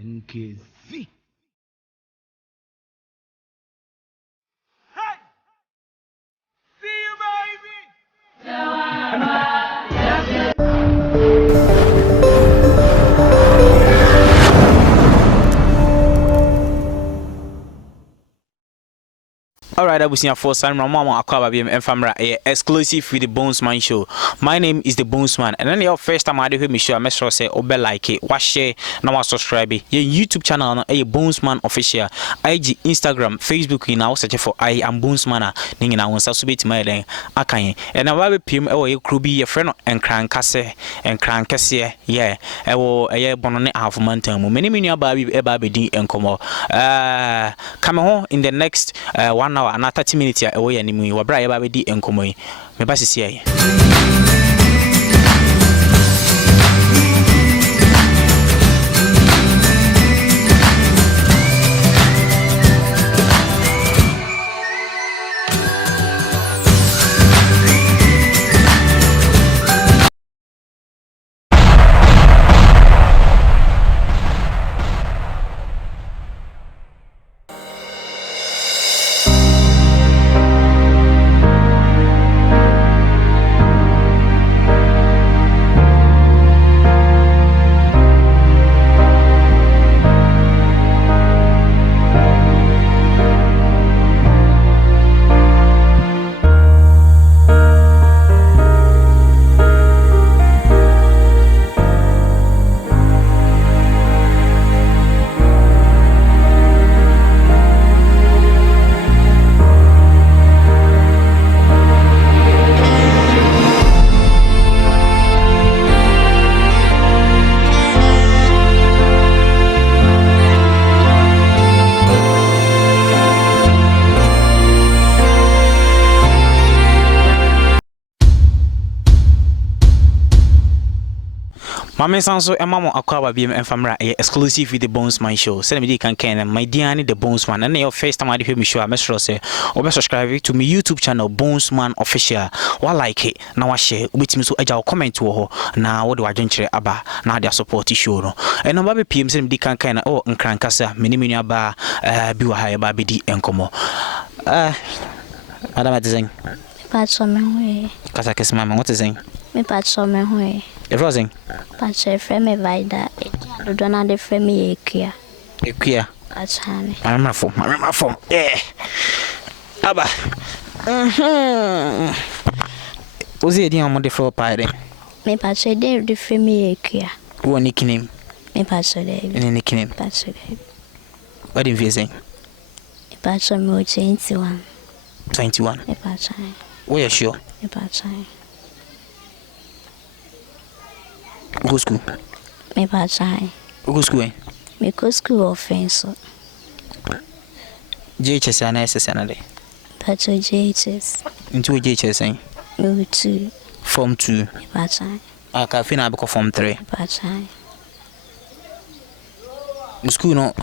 NKZ. Alright, I was here for some Mama Aquaba BM and Famra, exclusive with the Bonesman show. My name is the Bonesman, and then your first time I do me show, I must say, Obe like it, watch share, now subscribe. Your YouTube channel, a Bonesman official, IG, Instagram, Facebook, you now search for I am Bonesman, Ning and I want to submit my day. Okay, and I will be PM or a crew be a friend and crankase and crankase, yeah, I will a bonnet half mountain, many baby, a baby, and come on. Come home in the next 1 hour. Na 30 minutes ya ewo ya nimu yi wabra ya ba bedi enkomo yi me ba sisi ayi. Mama Sanso and Mama Aquaba BM and Famra, exclusive with the Bonesman show. Send me can my dear the Bonesman, and your first time I hear me show, I must say, or subscribe to my YouTube channel, Bonesman official. What like it now I share with me so I comment to her now. What do I venture about now? Their support show, and no baby PM send me can oh and crankasa, mini aba, be high baby D and come Madam at the zing. Patch on my way. Kazakis, Mamma, what is saying? Me patch on my way. Everything. Patch a frame me Vida. I don't know the frame me here. Here. That's honey. I remember phone. Yeah. Abba. Was it on the floor pie? Me patch a day the frame me here. Who nickname? Me patch a day. Any nickname? Patch a day. What did you say? Me patch on me 21. 21. Me patch. Where you sure? Me patch. Go school. Me patch. Go school. Me go school offense. JHS and SSN. Patch JHS. Into JHS. Me 2. Form 2. Me patch. I can finish Form 3. Patch. School no.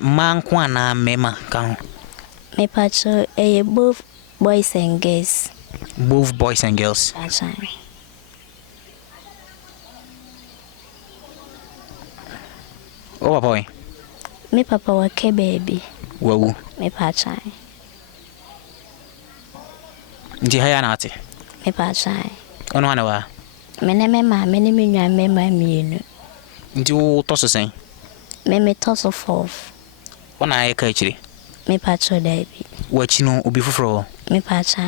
Man kwana mema kan. Me patch both boys and girls. Both boys and girls. Patch. Oh boy. Me papa wa ke baby. Wow. Me patch. Ndi haya na ate. Me patch. Ono ana wa. Me ne me ma me ne me nwa me ma mienu. Ndi wo to so sen. Me toss 4. Ona aye ka chiri. Me patch baby. Wachi no obi foforo. Me patch.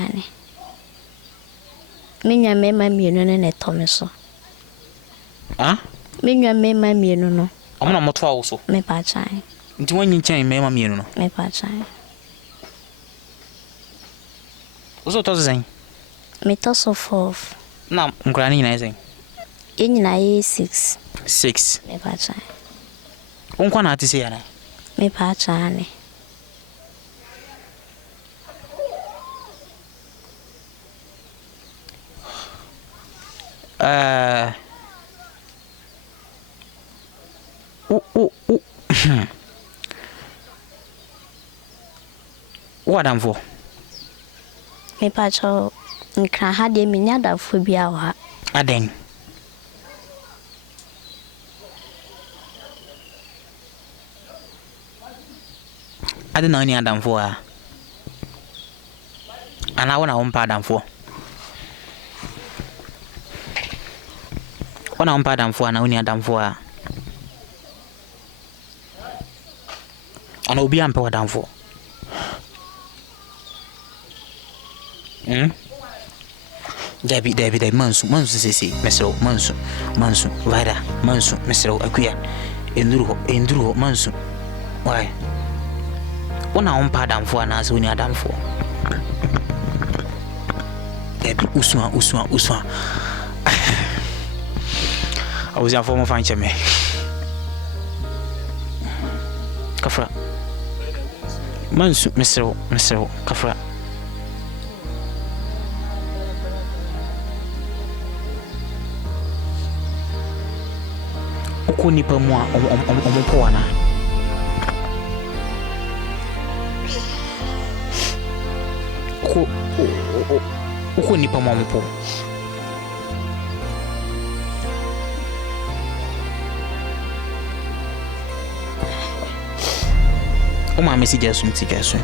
Me nwa me ma mienu ne ne to me so. Ah? Me nwa me ma mienu no. Amuna moto awo so. Me patch. Nti wanyi nchan me ma mienu no. Me patch. Oso to so sen. Me toss 4. Na nkura ni nyina sen. E nyina ye 6. 6. Me patch. Onkwa na ate se yana. Me patch ane. What am for? Me patch nkra ha de me nyada fo bia wa. Aden. ade na oni adamfo a ana wona wo mpa adamfo wona wo mpa adamfo ana oni adamfo a ana obi ampa adamfo David mansu sisi mesro mansu Vida mansu mesro akuya enduro mansu why wona wo mpa adamfo ana so oni adamfo David usua I was in form of me kafra mansu mesro kafra uko nipa mu a omopo wana uko nipa mu omopo o ma message asun ti gasun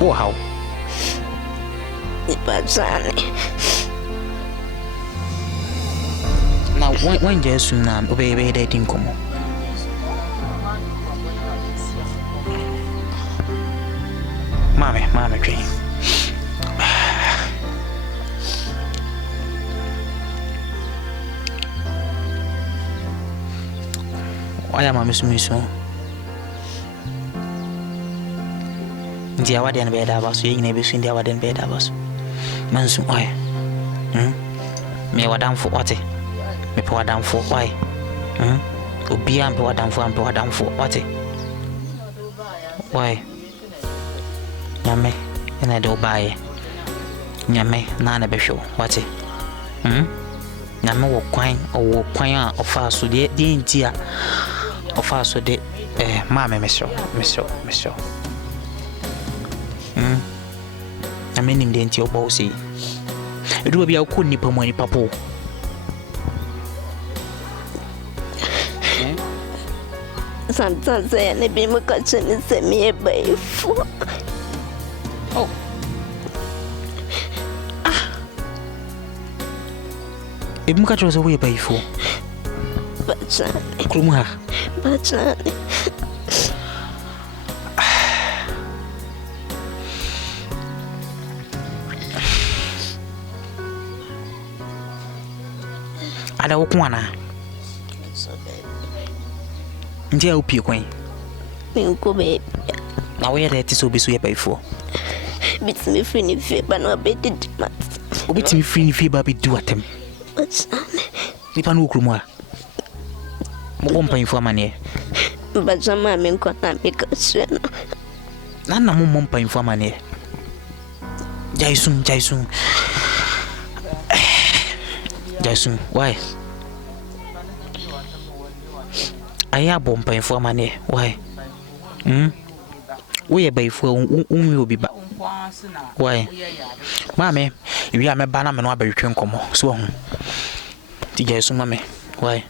oh how now when Jesus na obey that thing come mama tree why am I missing so ndia wade na beda baso yina be so ndia wade na beda baso mansu oy me wadamfo wate me pe wadamfo oy obi am pe wadamfo wate oy nyame ena do bae nyame na na behwo wate nyame wo kwan a ofa so de ntia ofa so de mama mesho amenim de ntia obo si edu bia ko nipa mu ani papo sometimes I ne be mo ka chene se me e baifu oh e mo ka chose wo e baifu bacha krumha bacha ada wo kwana ndia opie kwan me ko be na wo yere ti so be so ye baifo bit me free ni fe ba no be did mat obiti me free ni fe ba be du atem ni pa no okrumu a mo bompa info amane ba jama me ko na me ka seno na mo bompa info amane jaisun why aya bompa info amane why we ba ifo unwi obi ba why mame iwi ame ba na me no abetwe nkomo so ho ti jaisun mame why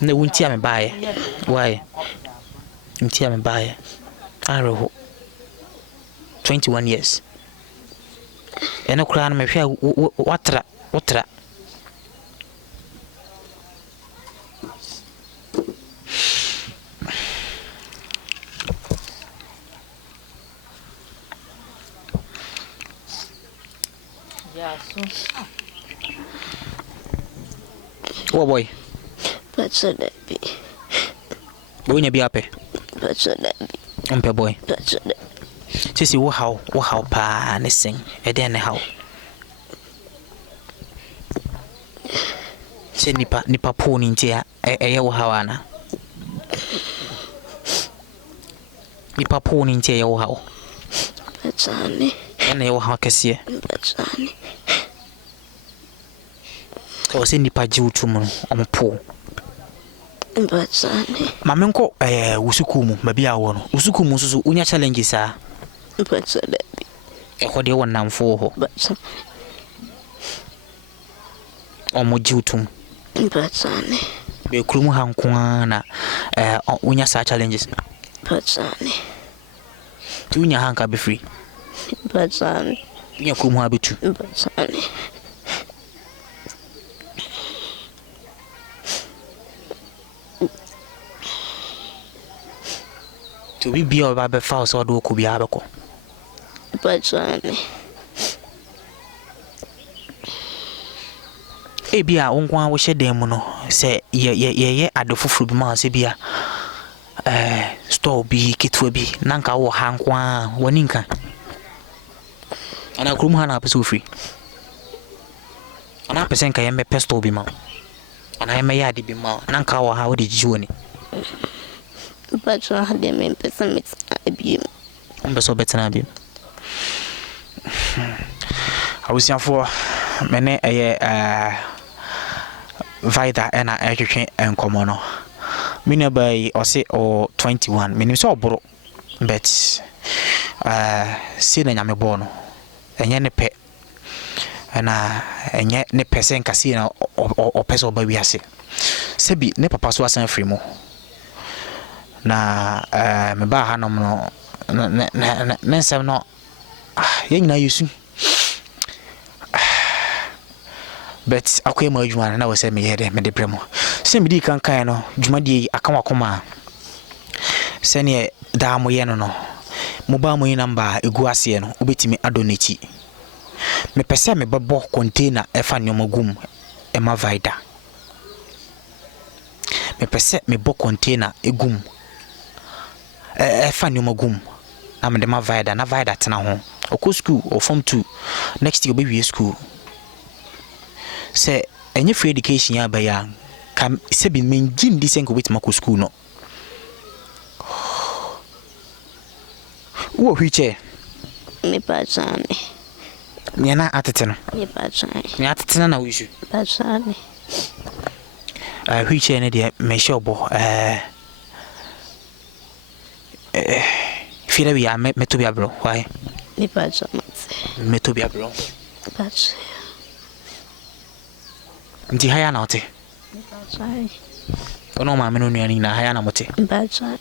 ne wunti ame baaye why wunti ame baaye aroho 21 years eno kura na me hwe watra oh boy bacha da bi boy nya bi ape bacha da bi ompe boy bacha da sisi wo how pa ne sing e den ne how se nipa po ni ntia eye wo how ana nipa po ni ntia ye wo how bacha ne ene wo how kese bacha ne o se nipa jiwutum ompo bacha ne mame nko wusuku mu babi a wo no wusuku mu so unya challenges a bacha da bi e ho de won namfo ho bacha omo jiutum Mpatsane. be krum ha nko na unya sa challenges Mpatsane. ti unya ha nka be free Mpatsane. unya krum ha betu Mpatsane. to bi bia oba be fa so do ko bia be ko Mpatsane. ebia wonkwa wo hyɛ mu no sɛ ye adofoforo bi ma sɛ bia store bi ketwa bi nanka wo ha nkwa woni nka ana krum ha na pese ofri ana pese nka yembe pesto bi ma ana yembe ya de bi ma nanka wo ha wo de jiji woni Mpatsane de me pesa met abiem. mbeso betena bi awusiafo mene Vida ena ehwehwe enkomo no mini bai ose o 21 minim so oboro but si na nyame bo no enye ne pe na enye ne pese nkasi na o pese oba wiase sebi ne papa so asan free mo na me ba ha no no ne nsem no ye nyina yesu but akoy ma adwuma na wo se me yede me de bremo se me di kan no dwuma die aka wakoma se ne da mo ye no no mo ba mo yin namba egu ase no obetimi adonati me pese me bebo container efa nyoma gum e ma Vida me pese me bo container egum efa nyoma gum na me de ma Vida na Vida tena ho okọ school or form 2 next year obewie school say any free education ya baya kam se bi menjin di senko wetima ko school no wo hwiche Mpatsane. me na atete no Mpatsane. me atete na wishu Mpatsane. hwiche ne de me shobo fira bi ya me to bi abro why Mpatsane. me to bi abro Mpatsane. nti haya na ote Mpatsane. ono ma me no nuani na haya na mote Mpatsane.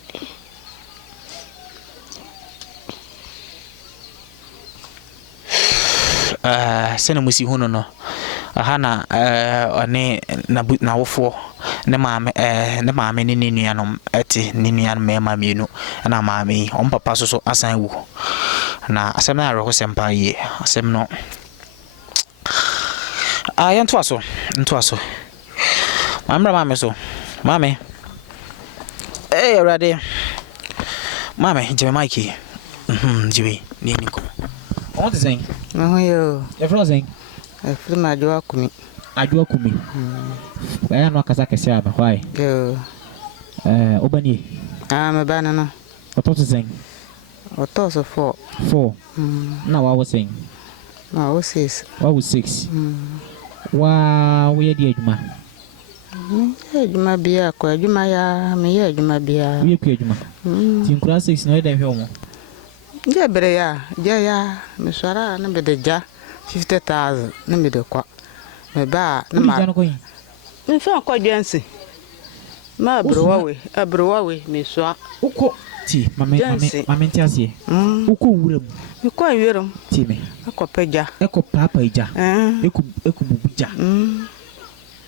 sene musi hono no aha na one na wofo ne maame ne nuanom eti ne nuanom ma mienu na maame on papa so asan wu na asem na ro sempa ye asem no yento aso maame so maame already maame jeme Mikey jibi ni niko on te saying Yo, e frozen after my job, adwo kumi baya no akasa kese aba why yo, obani I'm a banana. what to saying Or toss of 4. now I was saying No, 6. what was 6 wow we dey adwuma You might be a quite, you might, me, you might be a. we ku adwuma tin kura 6 no dey hwe mo Yeah, but yeah, Miss Sarah, number the jar 50,000, number the quack. Me ba, no no man. Me found quite jancy. My brewery, Miss Swat. uko ti mame ntiasie uko wuram You quite wear them. ti me I could pay ya. eko papa ija Eh, eku bubija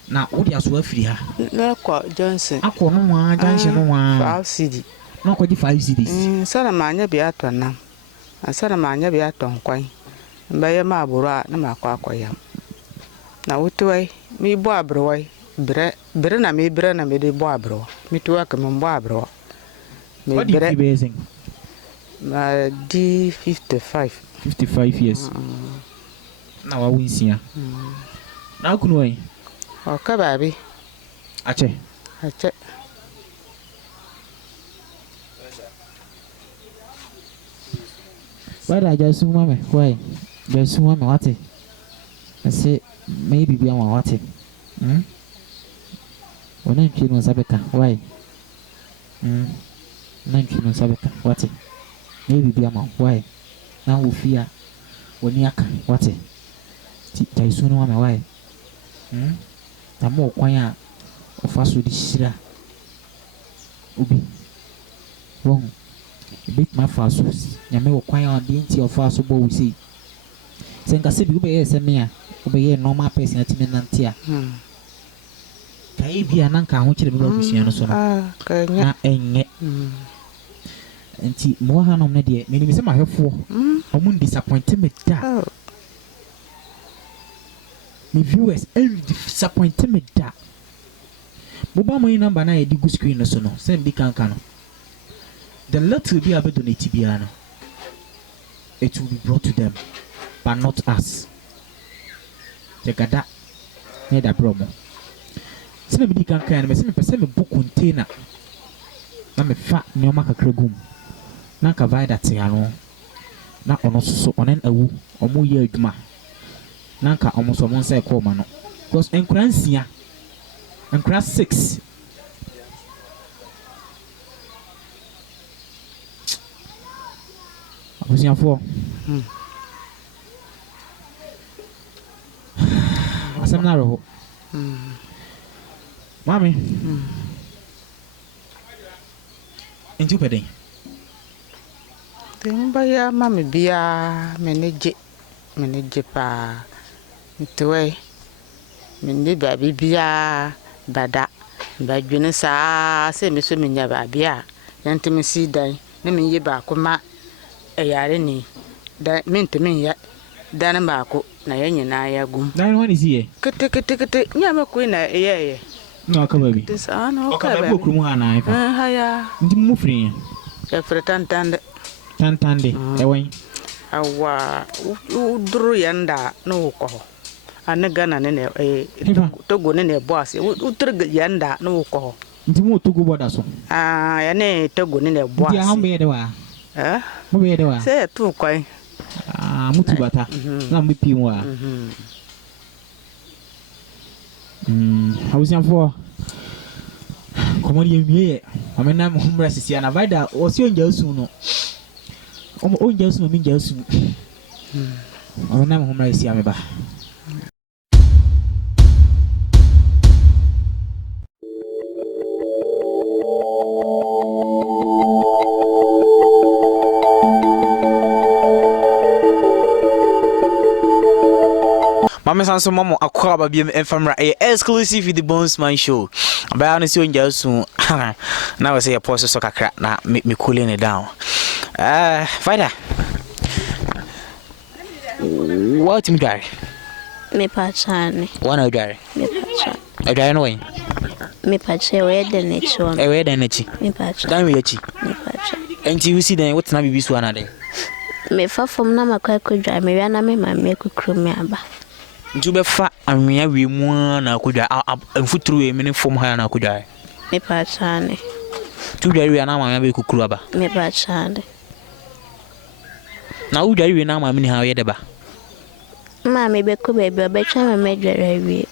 na odi aso afiri ha no, quite Johnson. akọ no wa junction no wa 5 CD. na ko di 5 cedis Sana manya bi atọ nam. Asana manya bi atọ nkwan. Mbaye ma aburu a na makọ akoyam. Na wotuwai mi bo abruwai. Bere na mi bere na mi de bo abruwa. Mi tuwa ke mi bo abruwa. Mi what do you bere be saying ma di 55. 55 years na wa winsia na kunu wen O ka babi. ache Ache. why da just mama why just mama what I say maybe be am what ona ntwi no sabeka why na ntwi no sabeka what maybe be am why na wo fia woni aka what ti dai so no mama why na mo kwan a ofa so di shira obi won bit my fa so nyame wo kwan a di nti ofa so bo we sei se nka se bi be yes me a obeye normal person atime nante a kai bia na nka ho kire be ba busua no so no na enye nti mo ha no me de me ni se mahwefo omo disappointment da me viewers disappointment da boba mo number na e di go screen no so no send bi kanka no the little be able to donate bia no it will be brought to them but not us the gada ne da promo se me bi kanka no me se me pese me book container na me fa ne o makakra gum na ka Vida te ano na ono so onen awu omo ye adwuma na ka omo so mo nsa e ko ma no because enkransia enkra 6 abusiafo asam na roho mami entu peden Timbaya mami bia meneje pa ntwe mende baby bia bada badwene sa se me so menya ba bia yantimi si dan ne menye ba kuma eyare ni da mentimi ya dan ba ko na yenye na ya gum dan wani siye kete nyame ko na eyeye no ka baby tisa no ka ba ko krumu ana ifa ha ya ndi mu fri ya fretantande ewen awa udru yanda no ko ane gana ne togo ne boss utru yanda no ko ndi mu togo boda so ya ne togo ne boss ndi hambe de wa mo be de wa se tu kwai mutu bata na mbi wa hausianfo komori yemie amena mo humra sisi ana Vida osi onja asu no onja asu mi nja asu amena mo humra sisi ameba Mama sanso mamo akwa ba biem enfamra exclusive with the Bonesman show. Ba na si onja su na we say ya pause so kakra na me cooling it down. Vida. What me dare? Me pachane. Wana dare? Me pacha. Dare no way. Me pacha we de nechi on. We de nechi. Me pacha. Dan we echi. Me pacha. Enti you see then what na bibi so ana den. Me fa fom na makwa kodwa me wi na me ma me kukru me aba. Nti be fa anwea we mu na akodwa amfuturu we mene fom ha na akodwa. Me pachane. Tu dare we na ma be kukuru aba. Me pachane. Na u dare we na ma mene ha ye deba. Ma me be ko bebe obetwa me dware wi.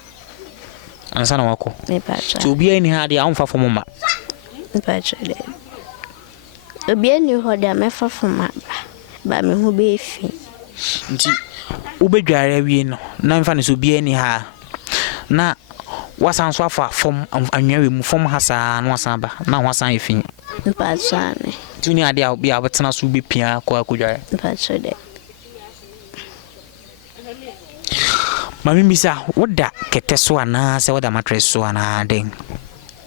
Ansa na wako. Me pacha. Tu obi ani ha de amfa fom ma. Me pacha de. Obi ani ho de me fa fom aba. Ba me hu be fi. Nti ubedware wie no na mfa ne so bia ni ha na wasan so afa fom anwa we mu fom ha saa na wasan ba na wasan efi Mpacha ne tuni ade a bia betena so be pia ko akodware mpacha de mami bisa woda kete so ana se woda mattress so ana den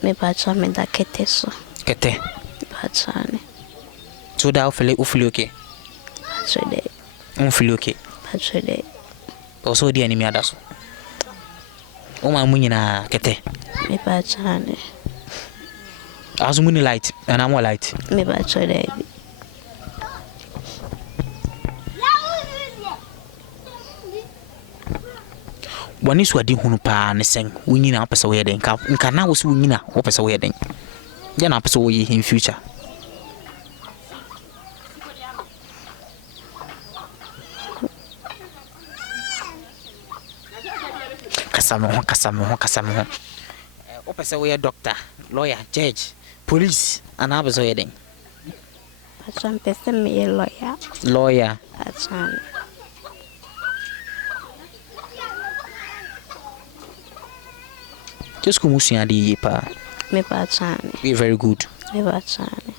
me pacha me da kete so kete mpacha ne to da ufili okay mpacha de ufili okay mpacha de also di anime adaso o ma munyina kete me pacha ne azumuni light and I'm light me pacha de wani so adi hunu pa ne sen wunyina apesa we den nka na wo so wunyina wo pesa we den ya na apesa wo yi in future kasamo ho o pesa we doctor lawyer judge police and apesa we den pacha pesa me lawyer pacha Just come using the pa. Me patchane. Be very good. Me patchane.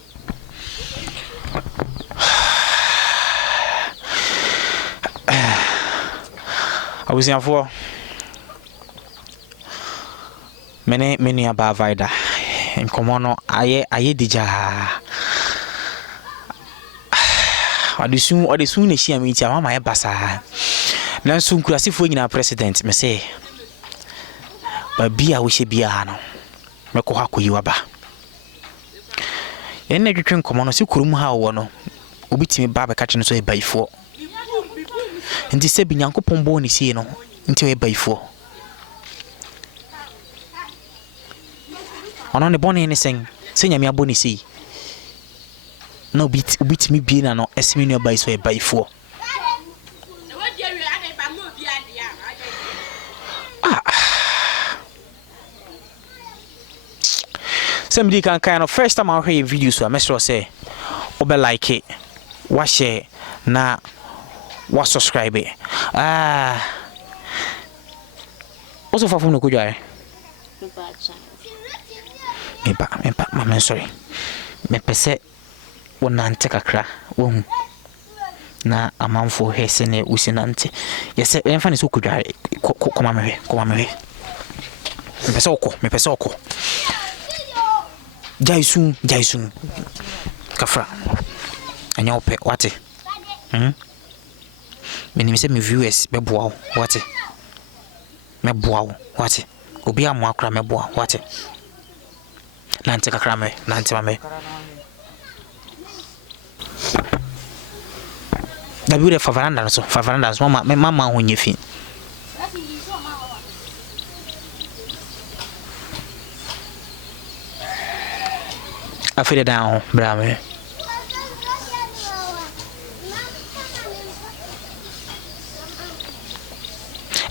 I was in for many about Vida. And come on, I dija. I soon she am meet your my basa. Now soon could I see for you president, me say. But be I wish be a hano. Meko haku you aba. Ene dwetwen come on, see kurum ha wo no. Obitimi baba catching so e baifo. Nti se binyankopon bo ni sie no, nti e baifo. Ono ne boni ni sen nyame aboni si no bit me bi na no esimi no bai so e baifo. Somebody can kind of first time I hear video so I must say obe like it, wa share na wa subscribe it. Also for phone no kujare. Me ba I'm sorry. Me pese wonante kakra wo na amanfo hese ne usinante. Yes emfa ne so kujare koma me. Me pese oko. Jaisun kafra anya ope wate me say me viewers be boa wate me boa wate obi amu akra me boa wate nante kakra me nante mame da biure favaranda so mama ho nyefi I feel it down, brame.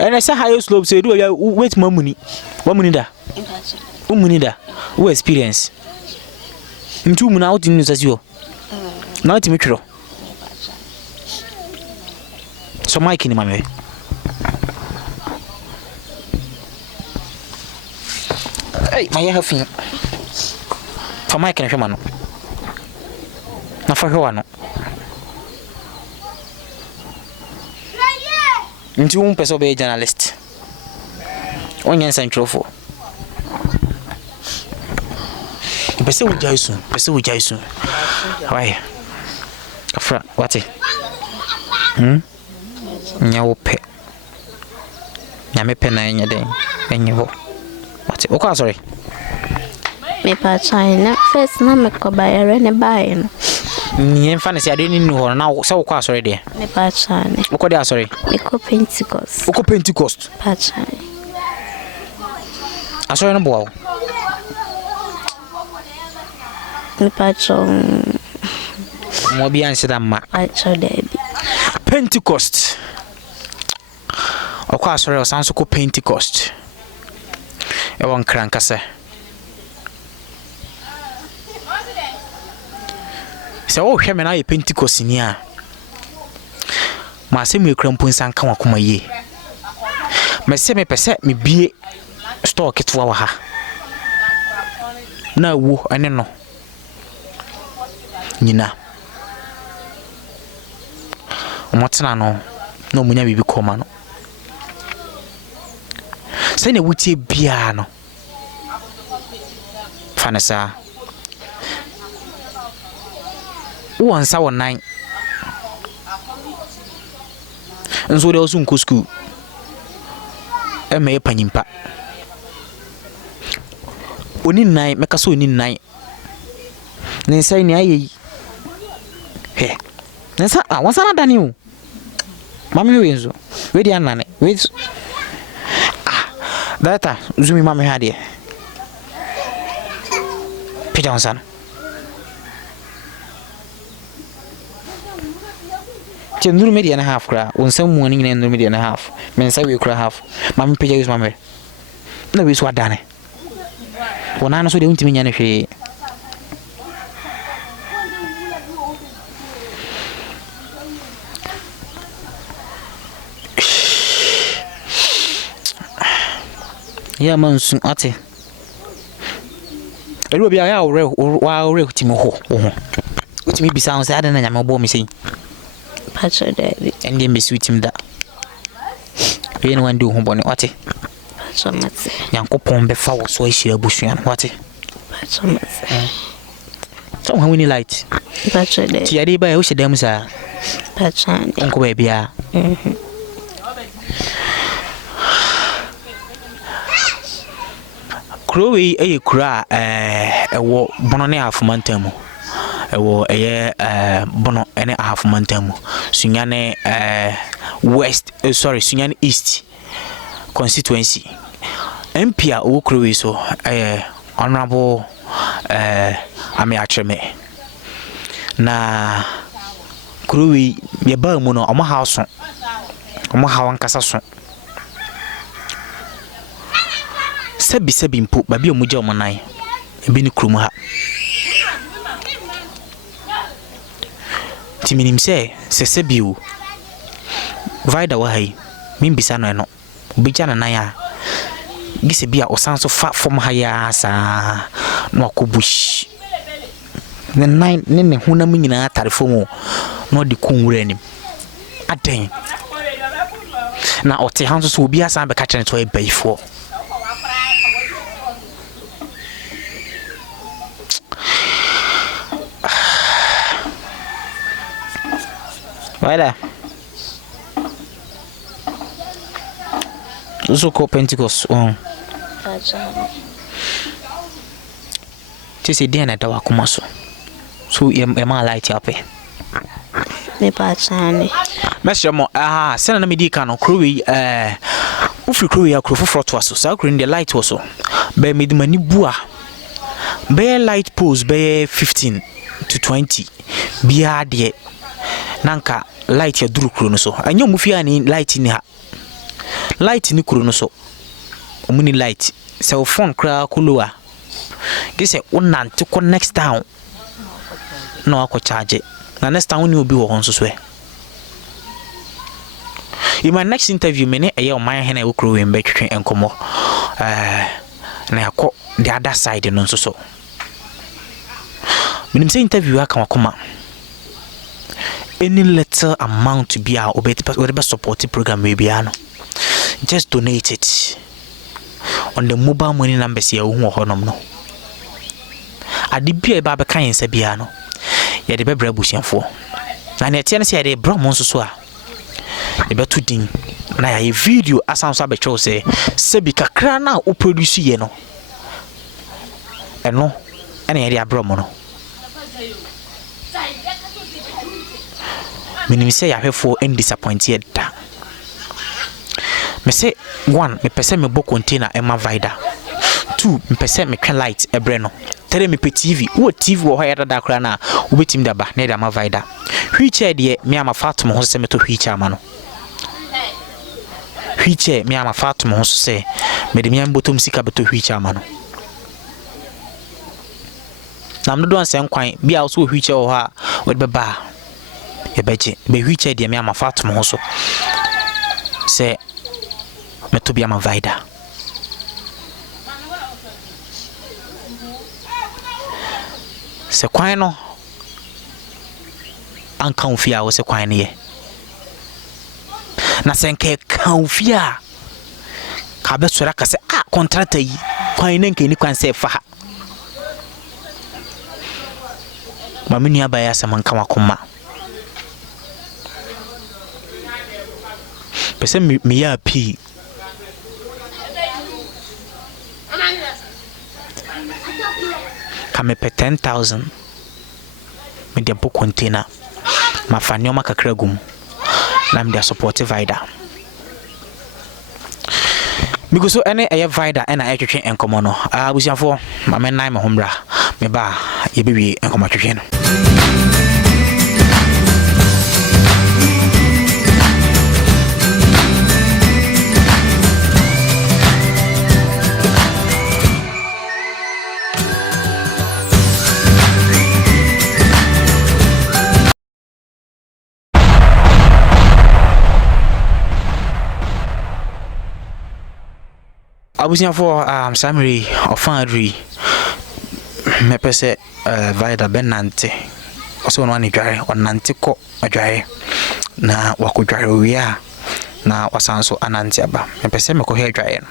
And I say higher slope say do you wait more money. What money da? Money da. Who experience? Ntu mu na out in as you. Now to make so Mike ni mame. Hey, my have for Mike and Shamano. Not for her. Into one person be a journalist. One year central for. Pursue Jason. Why? What it? Nyawope. Yamepe na enye den. Enyewo. What it? Okay, sorry. Me patchane first na me ko bayere ne bae no. Ni emfa ne se ade ni ho na se wo kwa sorry de. Me patchane. Wo de sorry. Me ko Pentecost. Wo Pentecost. Patchane. Asori no boa. Me patchon. Mo bi anse da ma. Patcho debi. Pentecost. Okwa sorry o sanso ko Pentecost. E won krankase. So hwe me na ye Pentecost ni a ma se me krampo nsan kan wakoma ye me se me pese me bie store ketwa wa ha na wo ane no nyina omotena no na omunya bibi koma no se ne wutie bia no fanasa Onsa won 9 nso de osun ko school e me panyimpa oni 9 meka so oni 9 ne sai ni ayi he nsa wansa na dani o mami we nzo we di anane we data zumi mami ha de pijansan Nuru media and a half cra, when some morning in the media and a half, men say we cry half. Mammy pay is mammy. No, it's what done. When I know so they won't mean anything. Yeah, man, soon, Ate. Elu bi ya ore timi ho. Utimi bisa on say adana nyame bo me sei. Pacho David. And then be sweet him that. We no one do ho bone wate. Pacho Mate. Yankopon be fa wo so ahira busuan wate. Pacho Mate. So how we light. Pacho David. Ti ade ba e wo hyedam sa. Pacho. Onko ba bia. Krowe eye kura ewo bono ne afumantamu. Ewo eye bono ene afumantamu. Sunyane west sunyane east constituency. MP a wo krowe so honorable ame acheme. Na krowe ye ba mu no omo house. Omo hawan kasa so. Sebi mpo babi omugya omonan ebi ni krum ha timinim se sebi o Vida wa hai mimbisa no eno obigya nanan a gise bia osanso fa form ha ya sa no akobush ne nine ne hunam nyina atare fom no de konwura anim aden na ote hanso so obi asa be ka kyene to e baifo Vida. So called Pentecost. Tisi dia na dawa kumaso. So ema light up. Me pachane. Mesha mo sena na medi kan krowi ufri krowi ya kro foforo to aso. Sa kro ndi light was so. Be medi mani bua. Be light pose be 15 to 20. Bia de nanka light ya duru kuro no so anyo mu fia ni light ni ha light ni kuro no so omuni light cell phone kra kuloa gese unante ko next town no akọ charge na next town ni obi wo hon so so in my next interview me ne eye o man hena e kuro we mbe twetwe enkomo na yakọ the other side no so so minim say interview aka wakoma any little amount to be our whatever support program we be ano just donate it on the mobile money numbers here who honom no ade bia ba be kan yensa bia no ye de bebra busianfo na ne tie ne se ye de bra mo nso so a e beto din na ya video asanso abecho se sebi kakra na o produce ye no eno ene ye de abra mo no minim say ahwefo and disappointed da me say one me pese me bo container ema Vida two me pese me twa light ebre no three me pe TV wo TV wo hoya da kra na wo betim da ba na da ma Vida wheelchair de me ama fatum ho se me to wheelchair ma no wheelchair me ama fatum ho se me de me am botom sika beto wheelchair ma no nam do don sen kwan bia wo so wheelchair wo ha wo de ba ebeje be wheelchair de me ama fatum ho so se meto bia ma Vida se kwan no anka ofia wo se kwan ne ye na senke kan ofia ka be sora ka se contractor yi kwan ne nke ni kwan se fa ha ma mini aba ya se man kama kuma pese me ya pi kame pe 10,000 me de book container ma fanyoma kakra gum na me de support Vida because so ene eye Vida ena etwetwe enkomo no abusiafo ma me nan me homra me ba ye bewie enkomo twetwe no abusiafo summary of Fandry me pese Vida benante oso no ani dware onante ko adware na wakodware owia na wasanso anante aba me pese me ko he adware no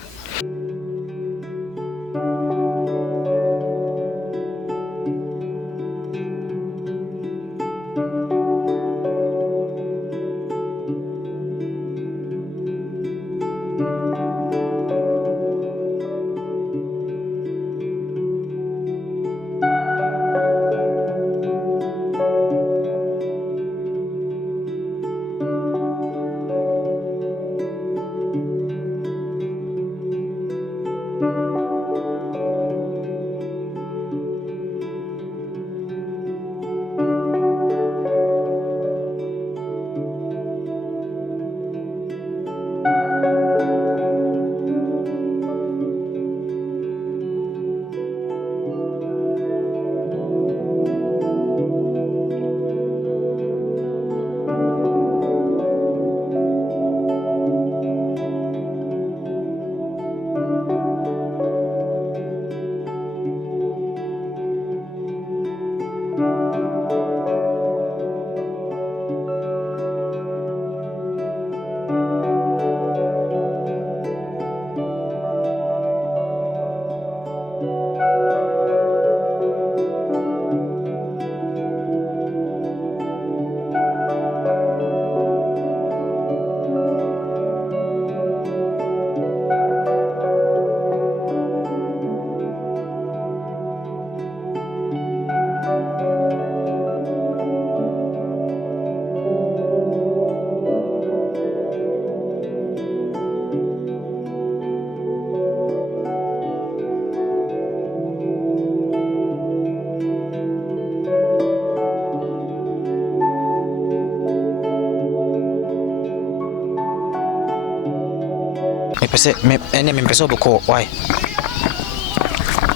pese me ene me pese oboko why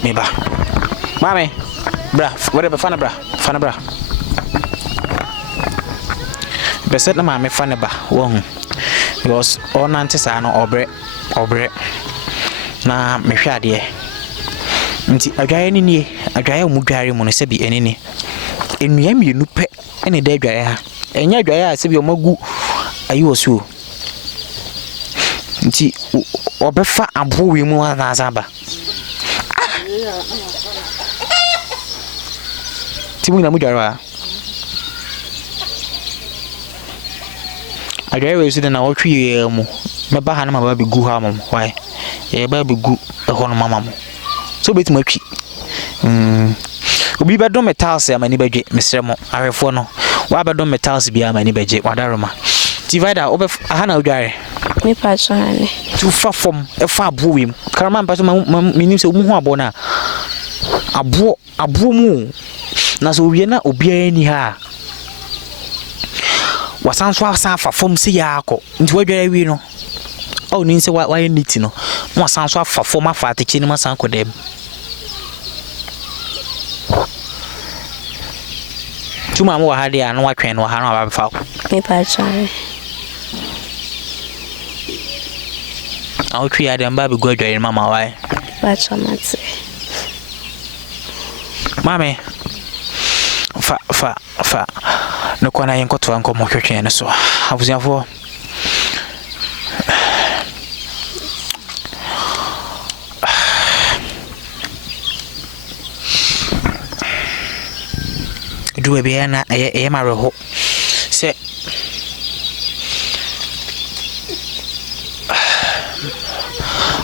me ba mame bra whatever fana bra pese na mame fana ba won because all nante sa no obre na me hwa de nti adwaye ni adwaye mu dware mu no se bi enini enua mienu pe ene da adwaye ha enya adwaye a se bi o magu ayi osuo nti obefa abowe mu azaba ti mu na mu dwara adwaye we su de na wotwe mu me ba ha na ma ba begu ha mom why e ba begu e ho no mama mo so beti matwi obi ba do metals amani badwe mesre mo arefo no wa ba do metals bia amani baje wadaroma ti Vida obe ha na odware me pacho ane tu fa fom e fa abowe karama mpa so minim se mu ho abo na abo mu na so wie na obia ni ha wasanso asa fa fom se ya akọ nti wadware wi no o ni se wa niti no wasanso afa fom afa atechi ni masan ko dem tuma mo wa ha dia no watwen no ha no aba fa me pacho ane I'll try them baby go join mama why pacho mate mame fa no kwana yen koto anko mo hwehwe ne so abuziafo duwe bia na e mareho se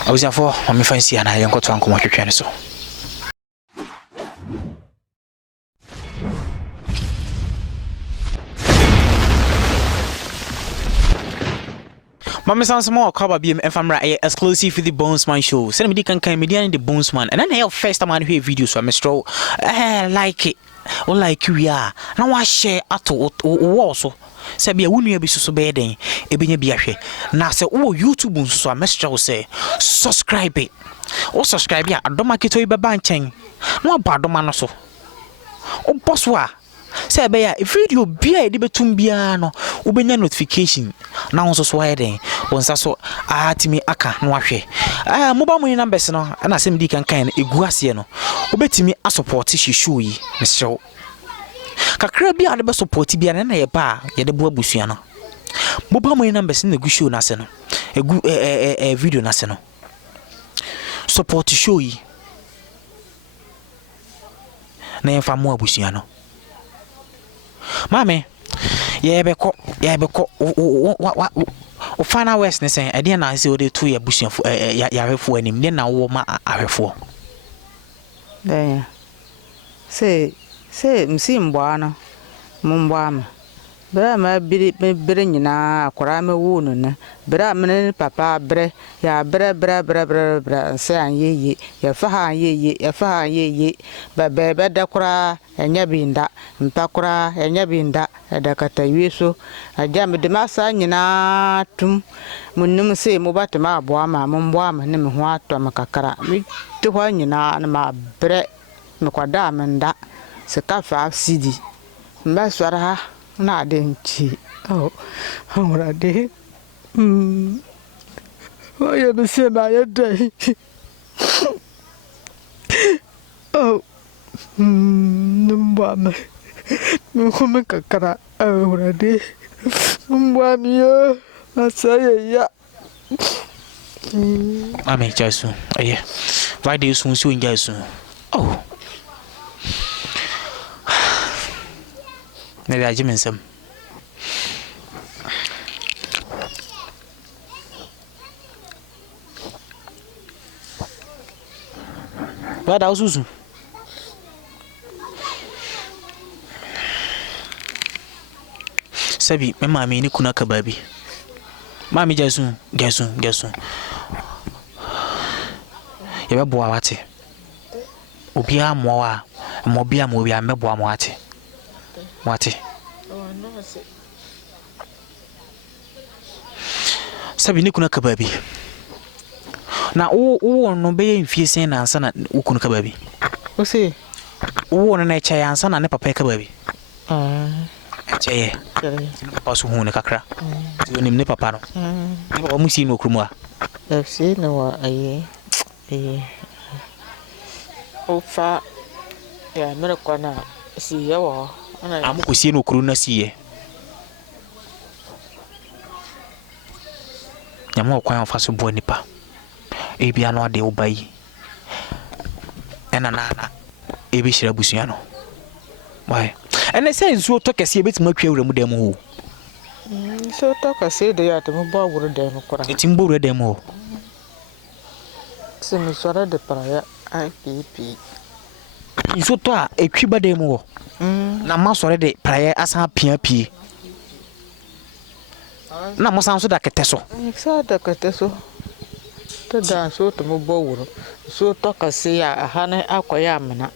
abuziafo mame fancy ana yen koto anko mo hwehwe ne so Mama sounds more cover BM family exclusive for the Bonesman show. Send me the can median the Bonesman. And then I first time I hear videos so I must like it. Or like you are. Now I share at also. Say be a wunu be so be den. E be be ahwe. Na say oh YouTube so I must say subscribe it. O subscribe ya adoma keto e beba nchen. No abadoma no so. O boss wa say be ya video bia e de betum bia no wobenya notification na won so why den won sa so atimi aka no ahwe mobile money numbers no na asem di kan egu ase no wobetimi support hwehwe yi mesrew kakra bi ade be support bi na ye ba ye de bo abusua no mobile money numbers na egu show na ase no egu video na ase no support show yi na yɛmfa mo abusua no mame yɛbɛkɔ o final west ne sɛ ɛdeɛ na sɛ wode to yɛabusua yɛahwɛfoɔ anim deɛ na wowɔ ma ahwɛfoɔ dɛn sɛ msi mboa no momboa ma bra ma bere nyina akora ma wo no na bra mene papa bre ya bre se anyeye ya fa ha anyeye ba da kora enya binda mpa kora enya binda da kata yeso aja me de masa nyina tum munum se mo batema aboa ma momboa ma ne me ho ato makakara mi te ho nyina na ma bre me kwada amenda se ka fa cd mba swara ha na denchi ora de oya be se ba ya dai numba me no come kakara ora de numba mi yo asaya ya ame jasu aye why do you soon so jasu oh maybe I just some. What else, Susan? Sabi, my mammy, ni kuna kababi. Mammy, Jason. Yeboah, wate. Obia moa, mobia movia, meboa moate. Wate. Sabi ni kuna kababi. Na o no be mfie sen na ansa na ukunu kababi. O se o no na echa ya ansa na ne papa kababi. Eche. Papa so hu ne kakra. Ti onim ne papa no. Ni papa mu si no okrumu a. FC no wa aye. O fa ya mere kwa na si ye wo. Amu ko si no okru na si ye. Nyama okwan fa so bo nipa. Ebia no ade obai ena na ebi hira busua no why ene say nsuo to kese ebetima twa awura mu dem ho so to kese de ya te mo bo awura dem kora etim bo awura dem ho se mi sora de para ya IPP nsuo to a etwi ba dem ho na ma sore de para ya asa pia pie na mo san so da kete so da so to mo bo wuro so to kase ya ha na akoya amena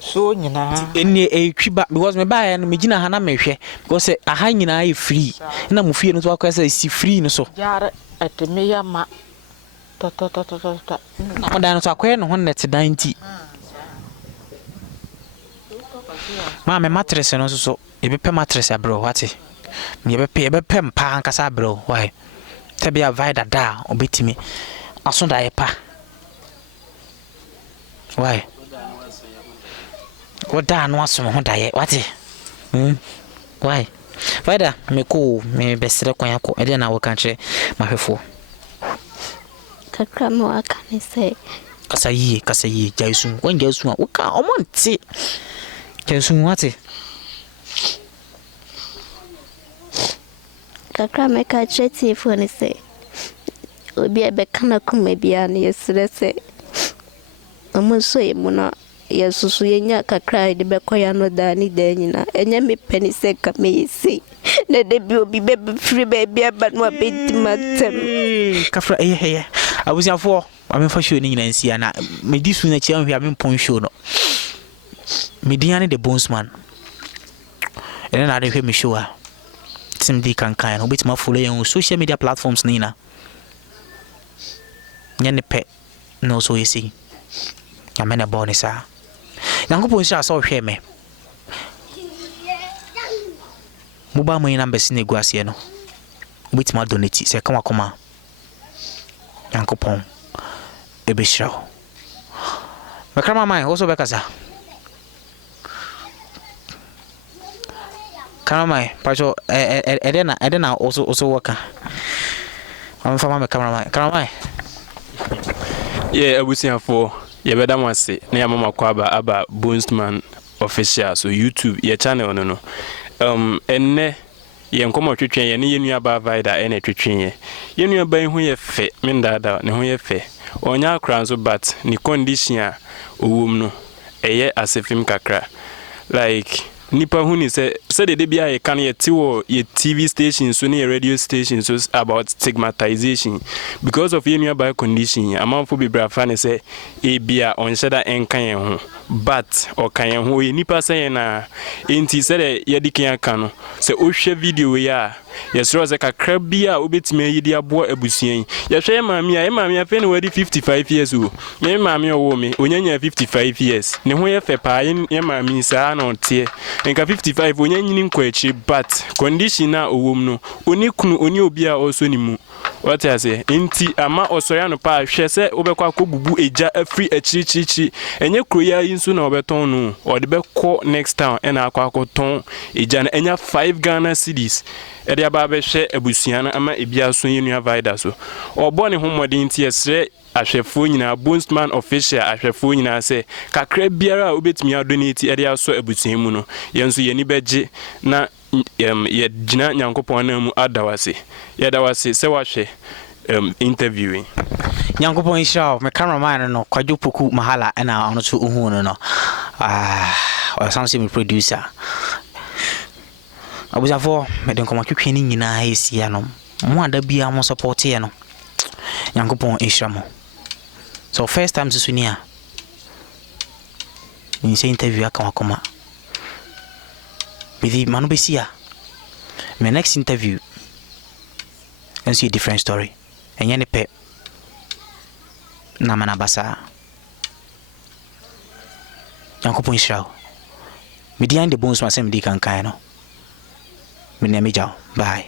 so nyina eni etwiba because me ba ya no me gina ha na mehwe because aha nyina e free na mo fie no so akoya say si free no so yare ateme ya ma to na mo da no so akoya no ho net danti ma me mattress no so e be pe mattress abro wate me e be pe mpa ankasa abro why tebia Vida da obetimi asunda yepa why Voda no aso ho daye wate why Vida me ko me besere kwan akọ e de na wo kanche mahwefo kakra mo aka ne se kasa yi jaisun wan jaisun wo ka omonti jaisun wate kakra me ka cheti fo ne se obi ebe kana kuma bia na yesre se amonso yemu na yesusu yenya kakra de bekoya no da ni da nyina enya me pani se ka me yesi na de bi obi be free be bia ba no abedi matem kafra eye abusiafo amemfa show ni nyina nsia na me di su na chi anhwe amempon show no me diane the bonesman ene na de hwe me show a tim di kankan no betima follow yen social media platforms ni na nyane pe no so yesi amena bonisa yango sha so hwe me mobile money number si na egu ase no wait ma donate se ka wakoma yankopon ebe shirawo makrama mai also be kasa Karamai, Pacho, Edena also worker. I'm from my cameraman. Karamai. Yeah, I was here for better must say, near Mama Kwaba about Boonsman official, so YouTube, your channel, no. And ne, ye come out to train, ye knew about Vida and to train. You knew about who ye fe, Mendada, and who ye fe. On your crowns, but ni condition, no, a year as a film kakra. Like, nipa huni say the debia ye can ye TV stations so near radio stations so about stigmatization because of your nearby condition amount for be brafane say e bia on shada enkan ho but or kan ho ye nipa say na enti say ye dikan kan say o hwe video ya yes rose kakra bia obetime yidi abo abusuan ye hwe maami afa ne wadi 55 years o ye maami owo me onyanya 55 years ne ho ye fe pa ye maami sa na onte nka 55 onyanyini nkwachi but condition na owom no oni kunu oni obi a also ni mu what I say enti ama osoya no pa hwe se obekwa akobubu eja afri achirichirichi enye kroya yinso na obeton no o de bekọ next town na akwakoton eja na enya 5 Ghana cedis ede aba be hwe abusuan ama ebia so yenu Vida so obo ne homodin ti esre ahwefo nyina Boonsman official ahwefo nyina se kakra biara obetumi adonate ede aso abusuan mu no yenso yeni beje na ye gina nyankopon na mu adawase ye dawase se wahwe interviewing nyankopon shao me cameraman no kwajopoku mahala na ono so uhu no o sound me producer abuzafo me den koma twetwe ni nyina esia no mo ada bia mo support ye no nyankopon ishamo so first time susunia in say interview akama with the manubesia my next interview and see a different story and yene pe na manabasa yankopon israel me behind the bones myself di kan kan no me na me jaw bye.